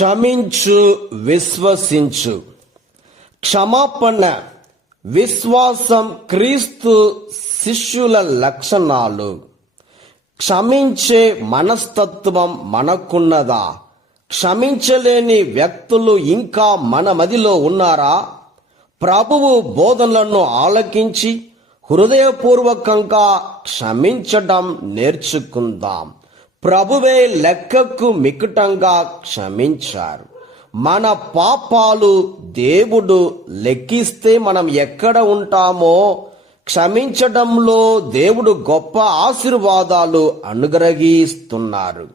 క్షమించు విశ్వసించు. క్షమాపణ విశ్వాసం క్రీస్తు శిష్యుల లక్షణాలు. క్షమించే మనస్తత్వం మనకున్నదా? క్షమించలేని వ్యక్తులు ఇంకా మన మదిలో ఉన్నారా? ప్రభువు బోధనలను ఆలకించి హృదయపూర్వకంగా క్షమించడం నేర్చుకుందాం. ప్రభువే లెక్కకు మికుటంగా క్షమించారు. మన పాపాలు దేవుడు లెక్కిస్తే మనం ఎక్కడ ఉంటామో క్షమించడంలో దేవుడు గొప్ప ఆశీర్వాదాలు అనుగ్రహిస్తున్నారు.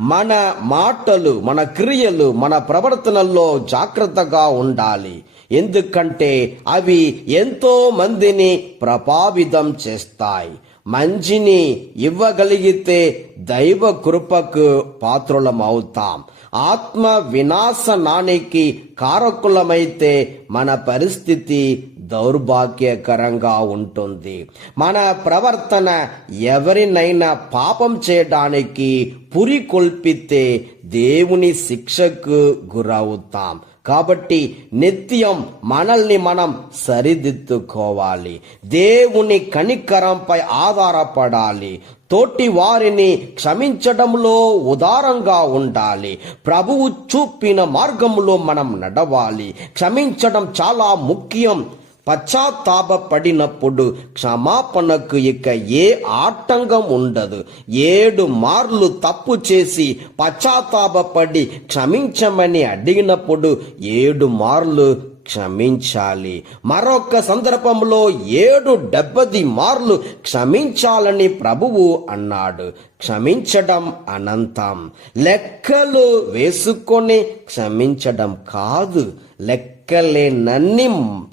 మన మాటలు మన క్రియలు మన ప్రవర్తనల్లో జాగ్రత్తగా ఉండాలి. ఎందుకంటే అవి ఎంతో మందిని ప్రభావితం చేస్తాయి. మంచిని ఇవ్వగలిగితే దైవ కృపకు పాత్రులమవుతాం. ఆత్మ వినాశనానికి కారకులమైతే మన పరిస్థితి దౌర్భాగ్యకరంగా ఉంటుంది. మన ప్రవర్తన ఎవరినైనా పాపం చేయడానికి పురికొల్పితే దేవుని శిక్షకు గురవుతాం. కాబట్టి నిత్యం మనల్ని మనం సరిదిద్దుకోవాలి. దేవుని కనికరంపై ఆధారపడాలి. తోటి వారిని క్షమించడంలో ఉదారంగా ఉండాలి. ప్రభువు చూపిన మార్గంలో మనం నడవాలి. క్షమించడం చాలా ముఖ్యం. పశ్చాత్తాపడినప్పుడు క్షమాపణకు ఇక ఏ ఆటంకం ఉండదు. ఏడు మార్లు తప్పు చేసి పశ్చాత్తాపడి క్షమించమని అడిగినప్పుడు ఏడు మార్లు క్షమించాలి. మరొక సందర్భంలో ఏడు డెబ్బది మార్లు క్షమించాలని ప్రభువు అన్నాడు. క్షమించడం అనంతం. లెక్కలు వేసుకొని క్షమించడం కాదు. లెక్కలేనన్ని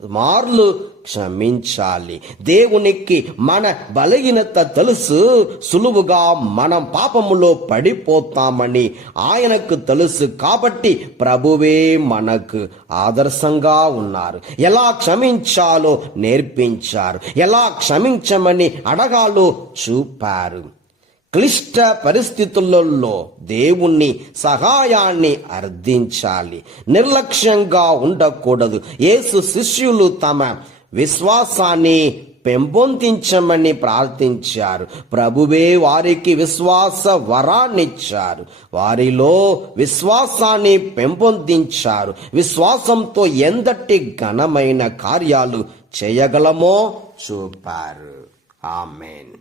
మార్లు క్షమించాలి. దేవునికి మన బలహీనత తెలుసు సులువుగా మనం పాపములో పడిపోతామని ఆయనకు తెలుసు కాబట్టి ప్రభువే మనకు ఆదర్శంగా ఉన్నారు. ఎలా క్షమించాలో నేర్పించారు. ఎలా క్షమించమని అడగాలో చూపారు. క్లిష్ట పరిస్థితులలో దేవుణ్ణి సహాయాన్ని అర్థించాలి. నిర్లక్ష్యంగా ఉండకూడదు. యేసు శిష్యులు తమ విశ్వాసాన్ని పెంపొందించమని ప్రార్థించారు. ప్రభువే వారికి విశ్వాస వరాన్నిచ్చారు. వారిలో విశ్వాసాన్ని పెంపొందించారు. విశ్వాసంతో ఎందటి ఘనమైన కార్యాలు చేయగలమో చూపారు. ఆమెన్.